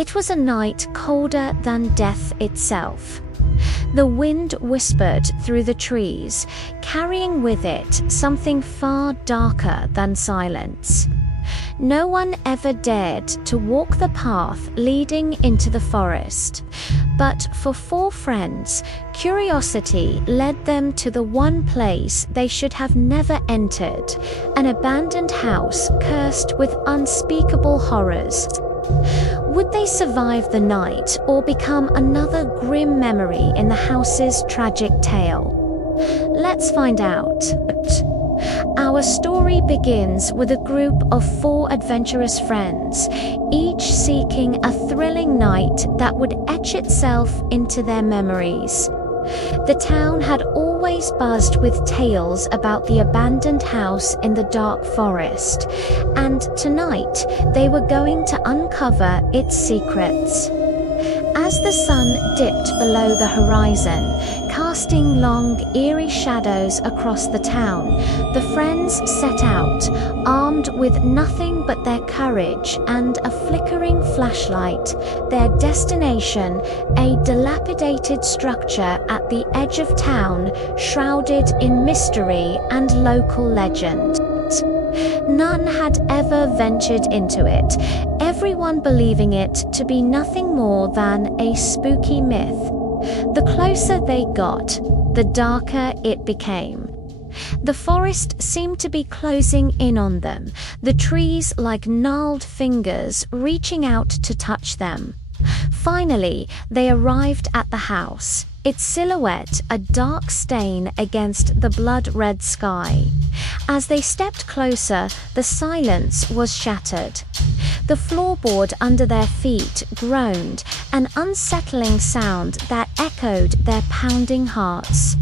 It was a night colder than death itself. The wind whispered through the trees, carrying with it something far darker than silence. No one ever dared to walk the path leading into the forest, but for 4 friends, curiosity led them to the one place they should have never entered, an abandoned house cursed with unspeakable horrors. Would they survive the night or become another grim memory in the house's tragic tale? Let's find out. Our story begins with a group of 4 adventurous friends, each seeking a thrilling night that would etch itself into their memories. The town had always buzzed with tales about the abandoned house in the dark forest, and tonight they were going to uncover its secrets. As the sun dipped below the horizon, casting long, eerie shadows across the town, the friends set out, armed with nothing but their courage and a flickering flashlight. Their destination, a dilapidated structure at the edge of town, shrouded in mystery and local legend. None had ever ventured into it, everyone believing it to be nothing more than a spooky myth. The closer they got, the darker it became. The forest seemed to be closing in on them, the trees like gnarled fingers reaching out to touch them. Finally, they arrived at the house, its silhouette a dark stain against the blood-red sky. As they stepped closer, the silence was shattered. The floorboard under their feet groaned, an unsettling sound that echoed their pounding hearts.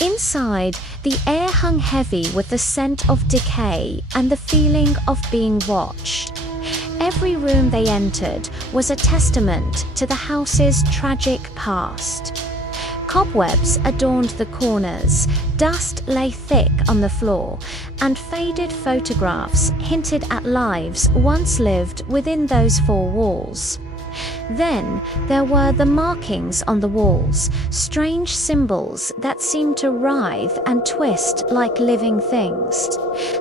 Inside, the air hung heavy with the scent of decay and the feeling of being watched. Every room they entered was a testament to the house's tragic past. Cobwebs adorned the corners, dust lay thick on the floor, and faded photographs hinted at lives once lived within those 4 walls. Then there were the markings on the walls, strange symbols that seemed to writhe and twist like living things.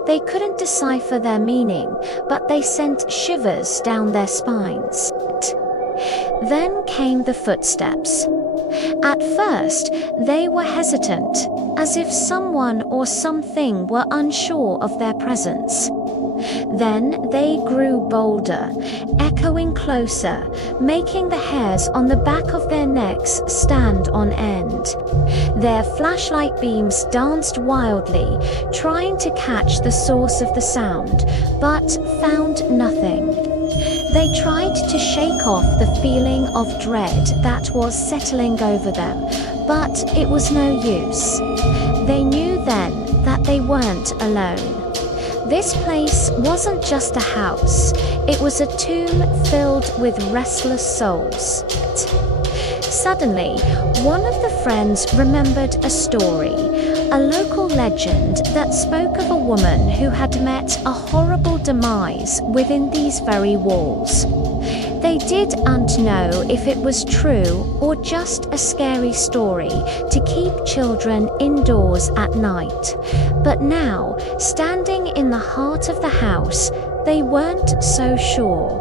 They couldn't decipher their meaning, but they sent shivers down their spines. Then came the footsteps. At first, they were hesitant, as if someone or something were unsure of their presence. Then they grew bolder, echoing closer, making the hairs on the back of their necks stand on end. Their flashlight beams danced wildly, trying to catch the source of the sound, but found nothing. They tried to shake off the feeling of dread that was settling over them, but it was no use. They knew then that they weren't alone. This place wasn't just a house, it was a tomb filled with restless souls. Suddenly, one of the friends remembered a story, a local legend that spoke of a woman who had met a horrible demise within these very walls. They didn't know if it was true or just a scary story to keep children indoors at night. But now, standing in the heart of the house, they weren't so sure.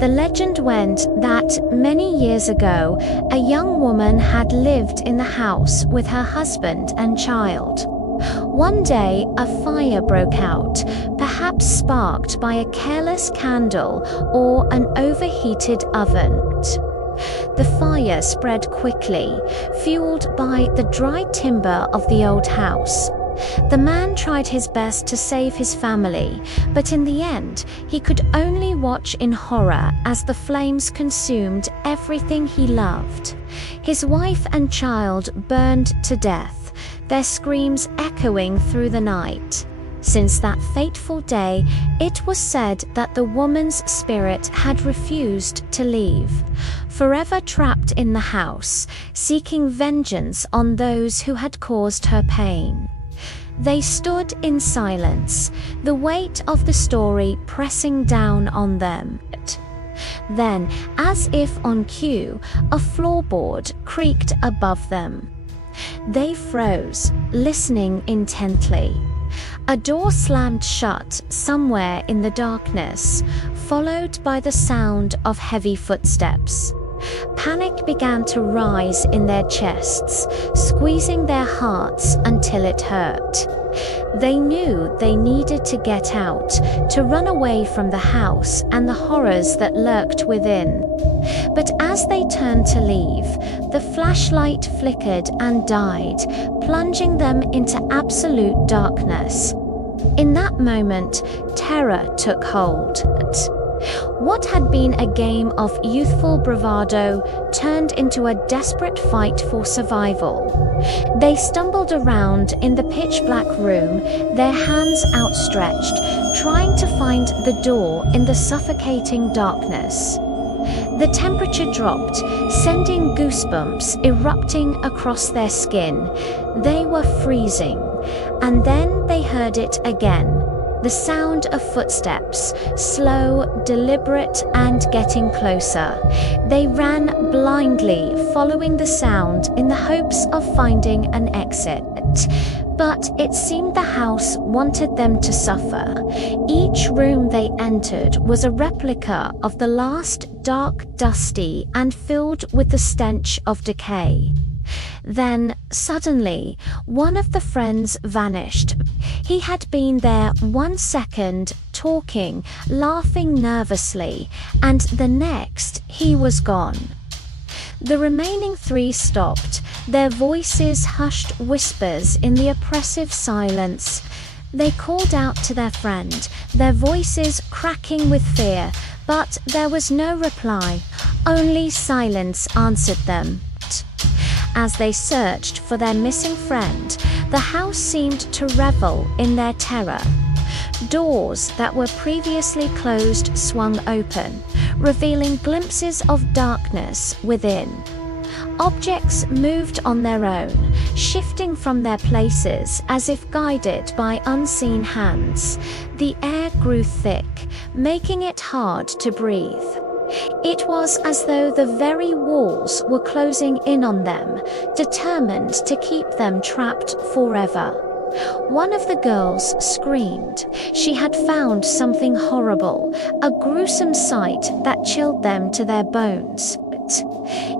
The legend went that many years ago, a young woman had lived in the house with her husband and child. One day, a fire broke out, perhaps sparked by a careless candle or an overheated oven. The fire spread quickly, fueled by the dry timber of the old house. The man tried his best to save his family, but in the end, he could only watch in horror as the flames consumed everything he loved. His wife and child burned to death, their screams echoing through the night. Since that fateful day, it was said that the woman's spirit had refused to leave, forever trapped in the house, seeking vengeance on those who had caused her pain. They stood in silence, the weight of the story pressing down on them. Then, as if on cue, a floorboard creaked above them. They froze, listening intently. A door slammed shut somewhere in the darkness, followed by the sound of heavy footsteps. Panic began to rise in their chests, squeezing their hearts until it hurt. They knew they needed to get out, to run away from the house and the horrors that lurked within. But as they turned to leave, the flashlight flickered and died, plunging them into absolute darkness. In that moment, terror took hold. What had been a game of youthful bravado turned into a desperate fight for survival. They stumbled around in the pitch-black room, their hands outstretched, trying to find the door in the suffocating darkness. The temperature dropped, sending goosebumps erupting across their skin. They were freezing, and then they heard it again. The sound of footsteps, slow, deliberate, and getting closer. They ran blindly, following the sound in the hopes of finding an exit. But it seemed the house wanted them to suffer. Each room they entered was a replica of the last, dark, dusty, and filled with the stench of decay. Then, suddenly, one of the friends vanished. He had been there 1 second, talking, laughing nervously, and the next, he was gone. The remaining 3 stopped, their voices hushed whispers in the oppressive silence. They called out to their friend, their voices cracking with fear, but there was no reply. Only silence answered them. As they searched for their missing friend, the house seemed to revel in their terror. Doors that were previously closed swung open, revealing glimpses of darkness within. Objects moved on their own, shifting from their places as if guided by unseen hands. The air grew thick, making it hard to breathe. It was as though the very walls were closing in on them, determined to keep them trapped forever. One of the girls screamed. She had found something horrible, a gruesome sight that chilled them to their bones.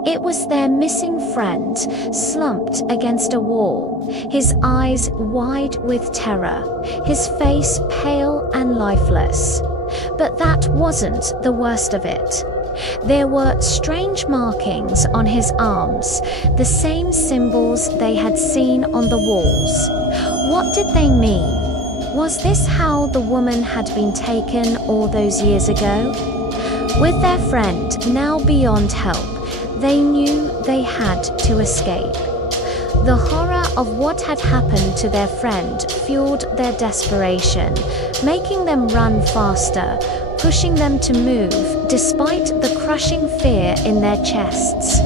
It was their missing friend, slumped against a wall, his eyes wide with terror, his face pale and lifeless. But that wasn't the worst of it. There were strange markings on his arms, the same symbols they had seen on the walls. What did they mean? Was this how the woman had been taken all those years ago? With their friend now beyond help, they knew they had to escape. The horror of what had happened to their friend fueled their desperation, making them run faster, pushing them to move despite the crushing fear in their chests.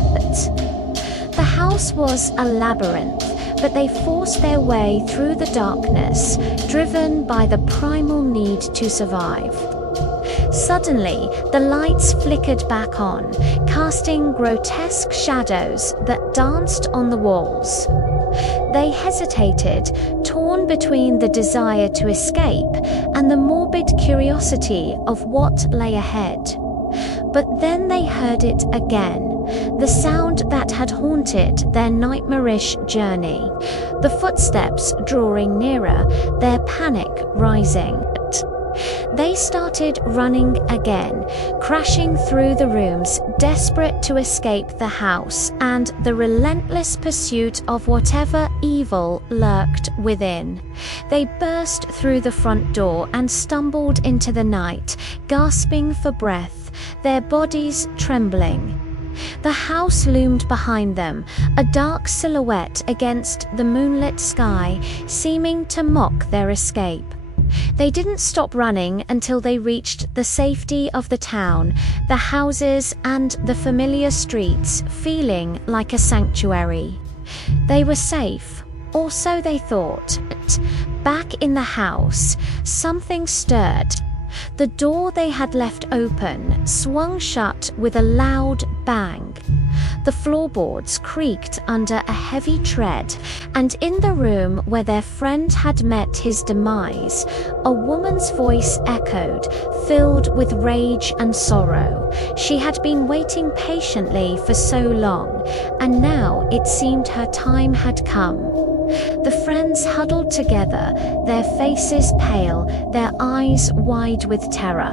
The house was a labyrinth, but they forced their way through the darkness, driven by the primal need to survive. Suddenly, the lights flickered back on, casting grotesque shadows that danced on the walls. They hesitated, torn between the desire to escape and the morbid curiosity of what lay ahead. But then they heard it again, the sound that had haunted their nightmarish journey. The footsteps drawing nearer, their panic rising. They started running again, crashing through the rooms, desperate to escape the house and the relentless pursuit of whatever evil lurked within. They burst through the front door and stumbled into the night, gasping for breath, their bodies trembling. The house loomed behind them, a dark silhouette against the moonlit sky, seeming to mock their escape. They didn't stop running until they reached the safety of the town, the houses and the familiar streets, feeling like a sanctuary. They were safe, or so they thought. Back in the house, something stirred. The door they had left open swung shut with a loud bang. The floorboards creaked under a heavy tread, and in the room where their friend had met his demise, a woman's voice echoed, filled with rage and sorrow. She had been waiting patiently for so long, and now it seemed her time had come. The friends huddled together, their faces pale, their eyes wide with terror.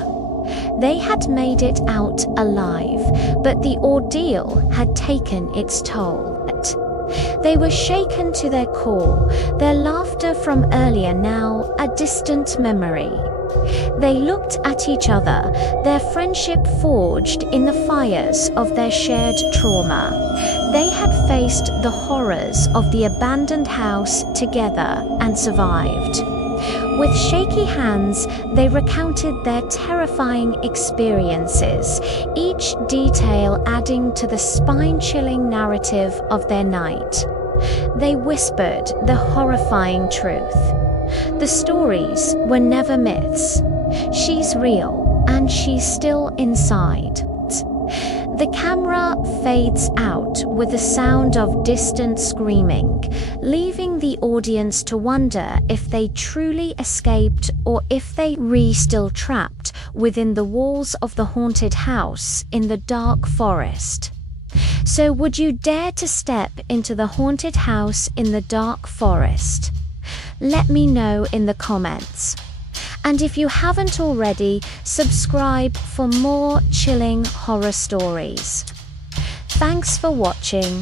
They had made it out alive, but the ordeal had taken its toll. They were shaken to their core, their laughter from earlier now a distant memory. They looked at each other, their friendship forged in the fires of their shared trauma. They had faced the horrors of the abandoned house together and survived. With shaky hands, they recounted their terrifying experiences, each detail adding to the spine-chilling narrative of their night. They whispered the horrifying truth. The stories were never myths. She's real, and she's still inside. The camera fades out with the sound of distant screaming, leaving the audience to wonder if they truly escaped or if they were still trapped within the walls of the haunted house in the dark forest. So would you dare to step into the haunted house in the dark forest? Let me know in the comments. And if you haven't already, subscribe for more chilling horror stories. Thanks for watching.